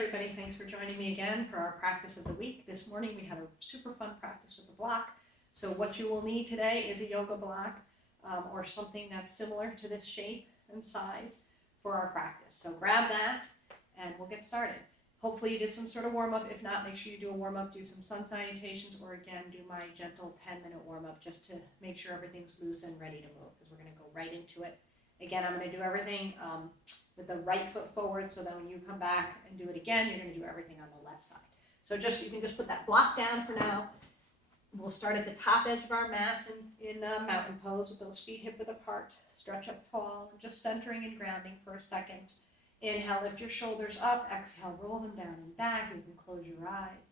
everybody, thanks for joining me again for our practice of the week. This morning we had a super fun practice with the block. So what you will need today is a yoga block or something that's similar to this shape and size for our practice. So grab that and we'll get started. Hopefully you did some sort of warm-up. If not, make sure you do a warm-up, do some sun salutations, or again, do my gentle 10-minute warm-up just to make sure everything's loose and ready to move, because we're going to go right into it. Again, I'm going to do everything with the right foot forward, so that when you come back and do it again, you're going to do everything on the left side. So you can just put that block down for now. We'll start at the top edge of our mats in mountain pose with those feet hip width apart. Stretch up tall, and just centering and grounding for a second. Inhale, lift your shoulders up. Exhale, roll them down and back. You can close your eyes.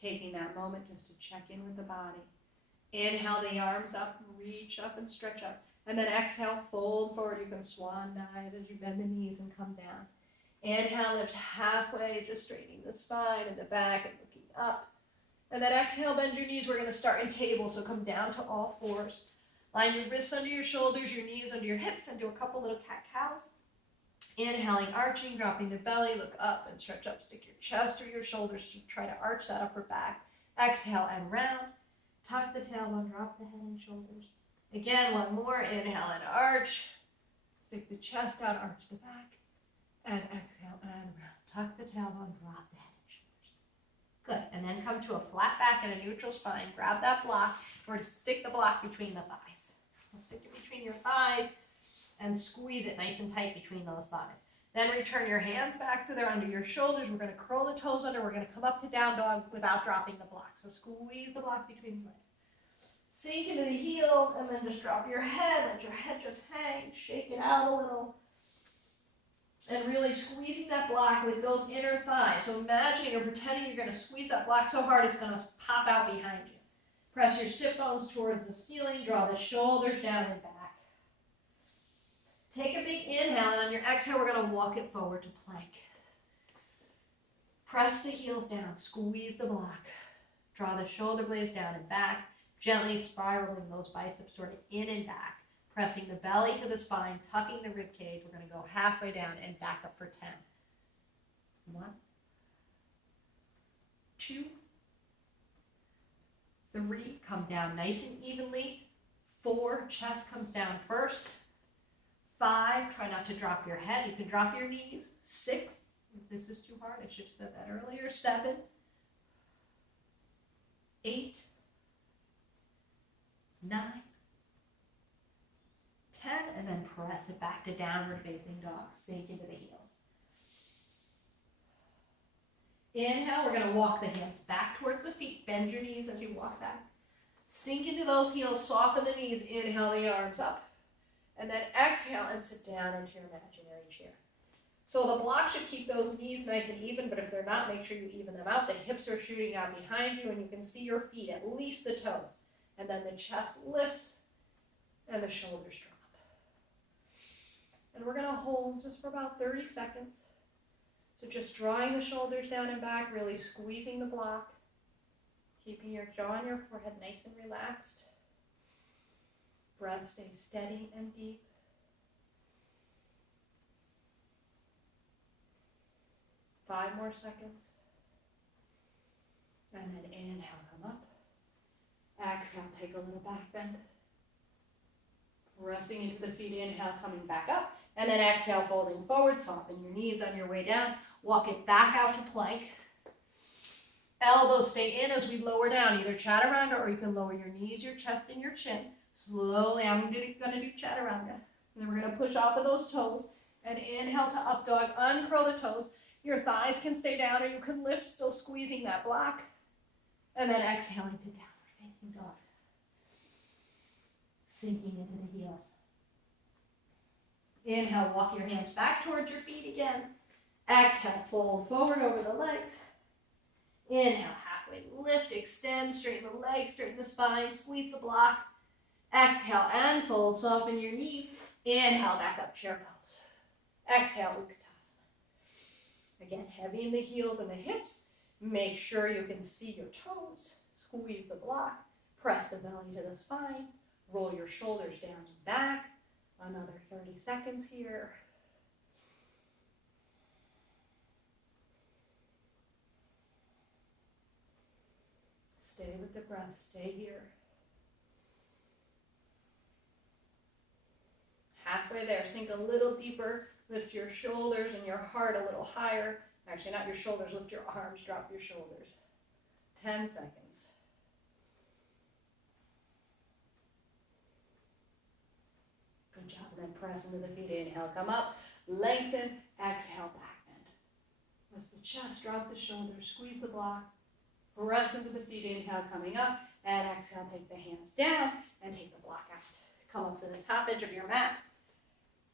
Taking that moment just to check in with the body. Inhale the arms up, reach up and stretch up. And then exhale, fold forward. You can swan dive as you bend the knees and come down. Inhale, lift halfway, just straightening the spine and the back and looking up. And then exhale, bend your knees. We're going to start in table, so come down to all fours. Line your wrists under your shoulders, your knees under your hips, and do a couple little cat-cows. Inhaling, arching, dropping the belly, look up and stretch up. Stick your chest or your shoulders to try to arch that upper back. Exhale and round. Tuck the tailbone, drop the head and shoulders. Again, one more. Inhale and arch. Stick the chest out, arch the back. And exhale and round. Tuck the tailbone, drop the head and shoulders. Good. And then come to a flat back and a neutral spine. Grab that block, or stick the block between the thighs. We'll stick it between your thighs and squeeze it nice and tight between those thighs. Then return your hands back so they're under your shoulders. We're going to curl the toes under. We're going to come up to down dog without dropping the block. So squeeze the block between the legs. Sink into the heels and then just drop your head. Let your head just hang. Shake it out a little. And really squeezing that block with those inner thighs. So imagining or pretending you're going to squeeze that block so hard it's going to pop out behind you. Press your sit bones towards the ceiling. Draw the shoulders down and back. Take a big inhale, and on your exhale, we're going to walk it forward to plank. Press the heels down. Squeeze the block. Draw the shoulder blades down and back. Gently spiraling those biceps sort of in and back. Pressing the belly to the spine, tucking the rib cage. We're going to go halfway down and back up for 10. 1, 2, 3. Come down nice and evenly. 4, chest comes down first. 5, try not to drop your head. You can drop your knees. 6, if this is too hard, I should have said that earlier. 7, 8, 9, 10, and then press it back to downward facing dog. Sink into the heels. Inhale, we're going to walk the hands back towards the feet. Bend your knees as you walk back. Sink into those heels, soften the knees. Inhale the arms up. And then exhale and sit down into your imaginary chair. So the block should keep those knees nice and even, but if they're not, make sure you even them out. The hips are shooting out behind you, and you can see your feet, at least the toes. And then the chest lifts, and the shoulders drop. And we're going to hold just for about 30 seconds. So just drawing the shoulders down and back, really squeezing the block, keeping your jaw and your forehead nice and relaxed. Breath stays steady and deep. Five more seconds. And then inhale, come up. Exhale, take a little back bend. Pressing into the feet, inhale, coming back up. And then exhale, folding forward. Soften your knees on your way down. Walk it back out to plank. Elbows stay in as we lower down, either chaturanga, or you can lower your knees, your chest, and your chin. Slowly, I'm going to do chaturanga. And then we're going to push off of those toes. And inhale to up dog. Uncurl the toes. Your thighs can stay down, or you can lift, still squeezing that block. And then exhaling to downward facing dog. Sinking into the heels. Inhale, walk your hands back towards your feet again. Exhale, fold forward over the legs. Inhale, halfway lift, extend, straighten the legs, straighten the spine, squeeze the block. Exhale and fold, soften your knees. Inhale, back up, chair pose. Exhale, Utkatasana. Again, heavy in the heels and the hips. Make sure you can see your toes. Squeeze the block. Press the belly to the spine. Roll your shoulders down and back. Another 30 seconds here. Stay with the breath, stay here. Halfway there, sink a little deeper, lift your shoulders and your heart a little higher. Actually, not your shoulders, lift your arms, drop your shoulders. 10 seconds. Good job, then press into the feet, inhale, come up, lengthen, exhale, back bend. Lift the chest, drop the shoulders, squeeze the block, press into the feet, inhale, coming up, and exhale, take the hands down, and take the block out. Come up to the top edge of your mat,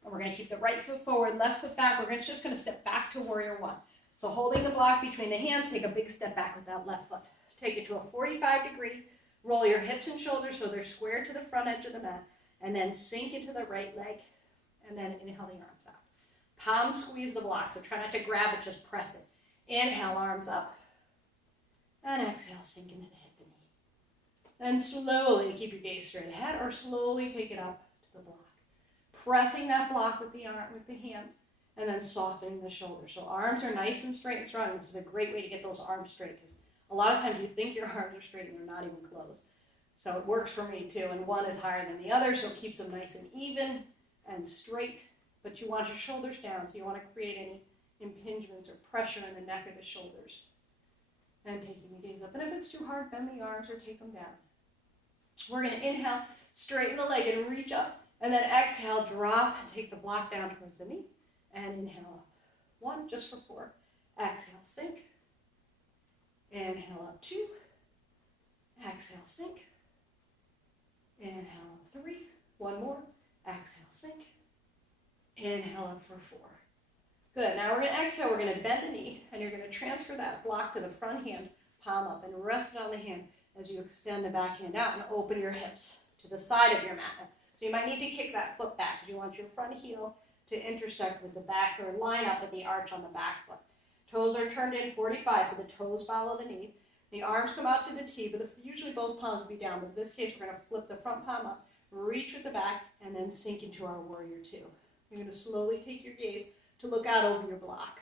and we're going to keep the right foot forward, left foot back. We're just going to step back to warrior one. So holding the block between the hands, take a big step back with that left foot. Take it to a 45-degree, roll your hips and shoulders so they're square to the front edge of the mat, and then sink into the right leg, and then inhale the arms out. Palms squeeze the block, so try not to grab it, just press it. Inhale, arms up, and exhale, sink into the hip and knee. Then slowly keep your gaze straight ahead, or slowly take it up to the block. Pressing that block with the hands, and then softening the shoulders. So arms are nice and straight and strong. This is a great way to get those arms straight, because a lot of times you think your arms are straight and they're not even closed. So it works for me too, and one is higher than the other, so it keeps them nice and even and straight, but you want your shoulders down, so you want to create any impingements or pressure in the neck or the shoulders. And taking the gaze up, and if it's too hard, bend the arms or take them down. We're going to inhale, straighten the leg and reach up, and then exhale, drop, and take the block down towards the knee, and inhale up. 1, just for 4. Exhale, sink. Inhale up 2. Exhale, sink. Inhale up 3. 1 more. Exhale, sink. Inhale up for 4. Good. Now we're going to exhale. We're going to bend the knee, and you're going to transfer that block to the front hand, palm up, and rest it on the hand as you extend the back hand out and open your hips to the side of your mat. So you might need to kick that foot back because you want your front heel to intersect with the back or line up with the arch on the back foot. Toes are turned in 45, so the toes follow the knee. The arms come out to the T, but usually both palms will be down. But in this case, we're going to flip the front palm up, reach with the back, and then sink into our warrior two. You're going to slowly take your gaze to look out over your block.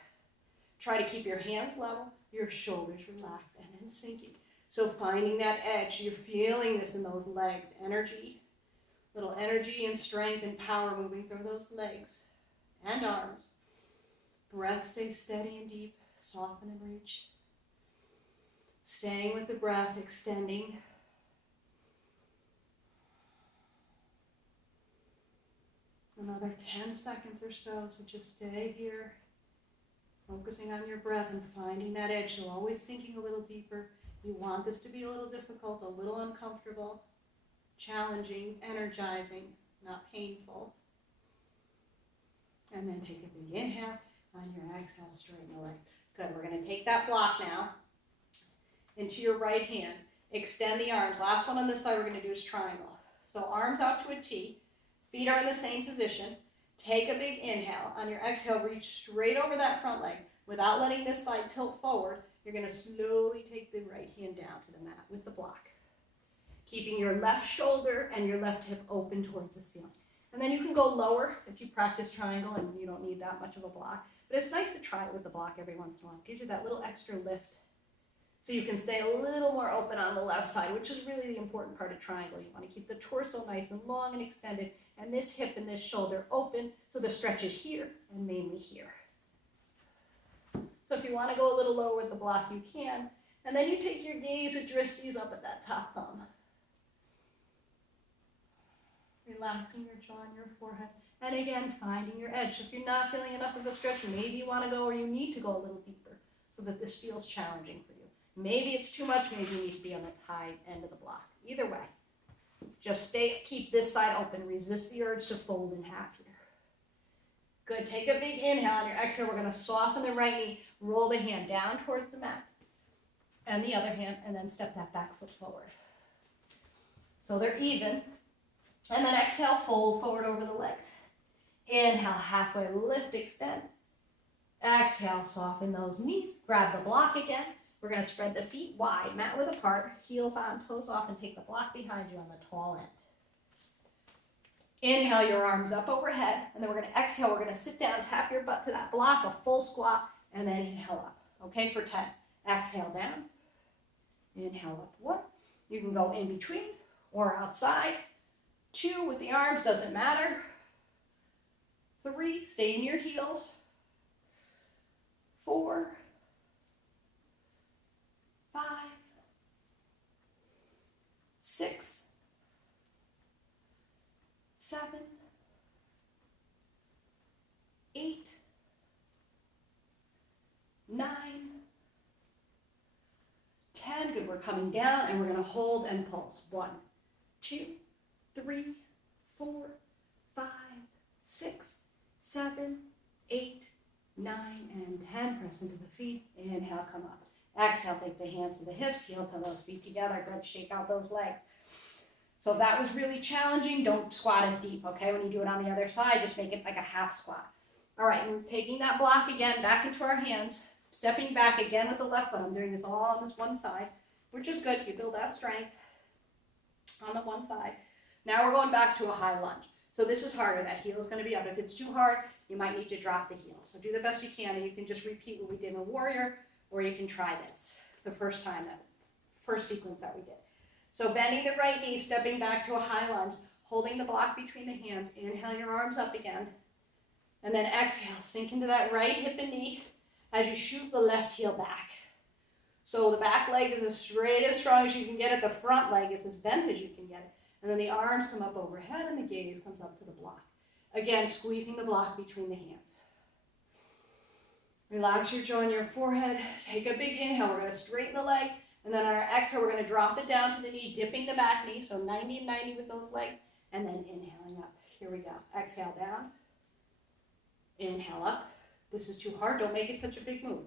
Try to keep your hands level, your shoulders relaxed, and then sinking. So finding that edge, you're feeling this in those legs. Energy, little energy and strength and power moving through those legs and arms. Breath stays steady and deep, soften and reach. Staying with the breath, extending. Another 10 seconds or so, so just stay here, focusing on your breath and finding that edge. So always sinking a little deeper. You want this to be a little difficult, a little uncomfortable, challenging, energizing, not painful. And then take a big inhale. On your exhale, straighten the leg. Good. We're going to take that block now into your right hand. Extend the arms. Last one on this side we're going to do is triangle. So arms out to a T. Feet are in the same position. Take a big inhale. On your exhale, reach straight over that front leg. Without letting this side tilt forward, you're going to slowly take the right hand down to the mat with the block. Keeping your left shoulder and your left hip open towards the ceiling. And then you can go lower if you practice triangle and you don't need that much of a block. But it's nice to try it with the block every once in a while. It gives you that little extra lift. So you can stay a little more open on the left side, which is really the important part of triangle. You want to keep the torso nice and long and extended, and this hip and this shoulder open, so the stretch is here and mainly here. So if you want to go a little lower with the block, you can. And then you take your gaze and dristies up at that top thumb. Relaxing your jaw and your forehead. And again, finding your edge. So if you're not feeling enough of a stretch, maybe you want to go or you need to go a little deeper so that this feels challenging for you. Maybe it's too much, maybe you need to be on the high end of the block. Either way, just keep this side open. Resist the urge to fold in half here. Good, take a big inhale. On your exhale, we're going to soften the right knee, roll the hand down towards the mat, and the other hand, and then step that back foot forward. So they're even. And then exhale, fold forward over the legs. Inhale, halfway lift, extend. Exhale, soften those knees. Grab the block again. We're going to spread the feet wide, mat width apart, heels on, toes off, and take the block behind you on the tall end. Inhale your arms up overhead, and then we're going to exhale. We're going to sit down, tap your butt to that block, a full squat, and then inhale up. Okay, for 10. Exhale down. Inhale up, 1. You can go in between or outside. 2 with the arms, doesn't matter. 3, stay in your heels. 4, 5, 6, 7, 8, 9, 10. Good, we're coming down and we're going to hold and pulse. 1, 2, 3, 4, 5, 6, 7, 8, 9, and 10. Press into the feet. Inhale, come up. Exhale, take the hands to the hips, heel to those feet together. Good, shake out those legs. So if that was really challenging, don't squat as deep, okay? When you do it on the other side, just make it like a half squat. All right, and taking that block again back into our hands, stepping back again with the left foot. I'm doing this all on this one side, which is good. You build that strength on the one side. Now we're going back to a high lunge. So this is harder. That heel is going to be up. If it's too hard, you might need to drop the heel. So do the best you can, and you can just repeat what we did in Warrior, or you can try this the first sequence that we did. So bending the right knee, stepping back to a high lunge, holding the block between the hands. Inhale your arms up again. And then exhale, sink into that right hip and knee as you shoot the left heel back. So the back leg is as straight, as strong as you can get it. The front leg is as bent as you can get it. And then the arms come up overhead and the gaze comes up to the block. Again, squeezing the block between the hands. Relax your jaw and your forehead. Take a big inhale. We're going to straighten the leg. And then on our exhale, we're going to drop it down to the knee, dipping the back knee. So 90 and 90 with those legs. And then inhaling up. Here we go. Exhale down. Inhale up. This is too hard. Don't make it such a big move.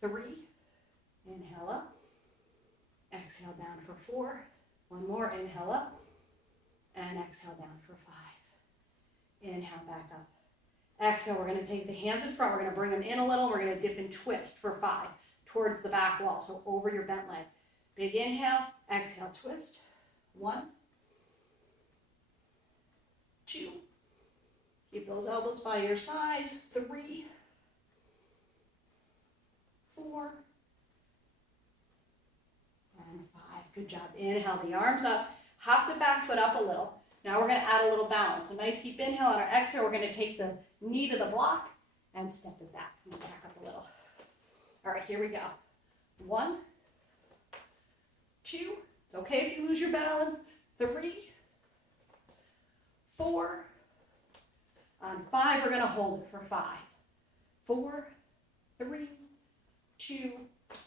3. Inhale up. Exhale down for 4. One more. Inhale up. And exhale down for 5. Inhale back up. Exhale, we're going to take the hands in front. We're going to bring them in a little. We're going to dip and twist for 5 towards the back wall. So over your bent leg. Big inhale. Exhale, twist. 1, 2. Keep those elbows by your sides. 3, 4, and 5. Good job. Inhale the arms up. Hop the back foot up a little. Now we're going to add a little balance. A nice deep inhale. On our exhale, we're going to take the knee to the block and step it back. And back up a little. All right, here we go. 1, 2. It's okay if you lose your balance. 3, 4. On 5, we're going to hold it for 5. 4, 3, 2,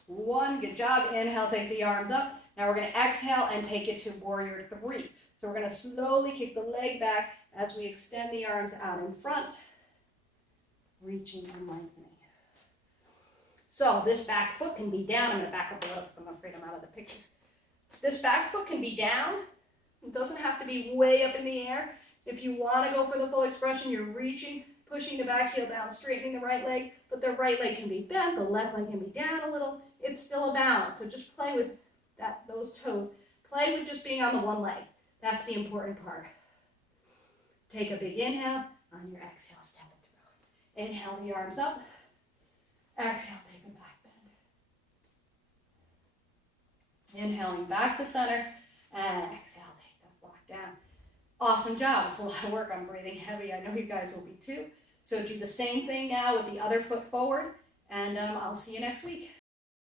1. Good job. Inhale, take the arms up. Now we're going to exhale and take it to Warrior 3. So we're going to slowly kick the leg back as we extend the arms out in front, reaching and lengthening. So this back foot can be down. I'm going to back up a little because I'm afraid I'm out of the picture. This back foot can be down. It doesn't have to be way up in the air. If you want to go for the full expression, you're reaching, pushing the back heel down, straightening the right leg, but the right leg can be bent, the left leg can be down a little. It's still a balance. So just play with those toes. Play with just being on the one leg. That's the important part. Take a big inhale. On your exhale, step it through. Inhale the arms up. Exhale, take them back bend. Inhaling back to center. And exhale, take that block down. Awesome job. It's a lot of work. I'm breathing heavy. I know you guys will be too. So do the same thing now with the other foot forward. And I'll see you next week.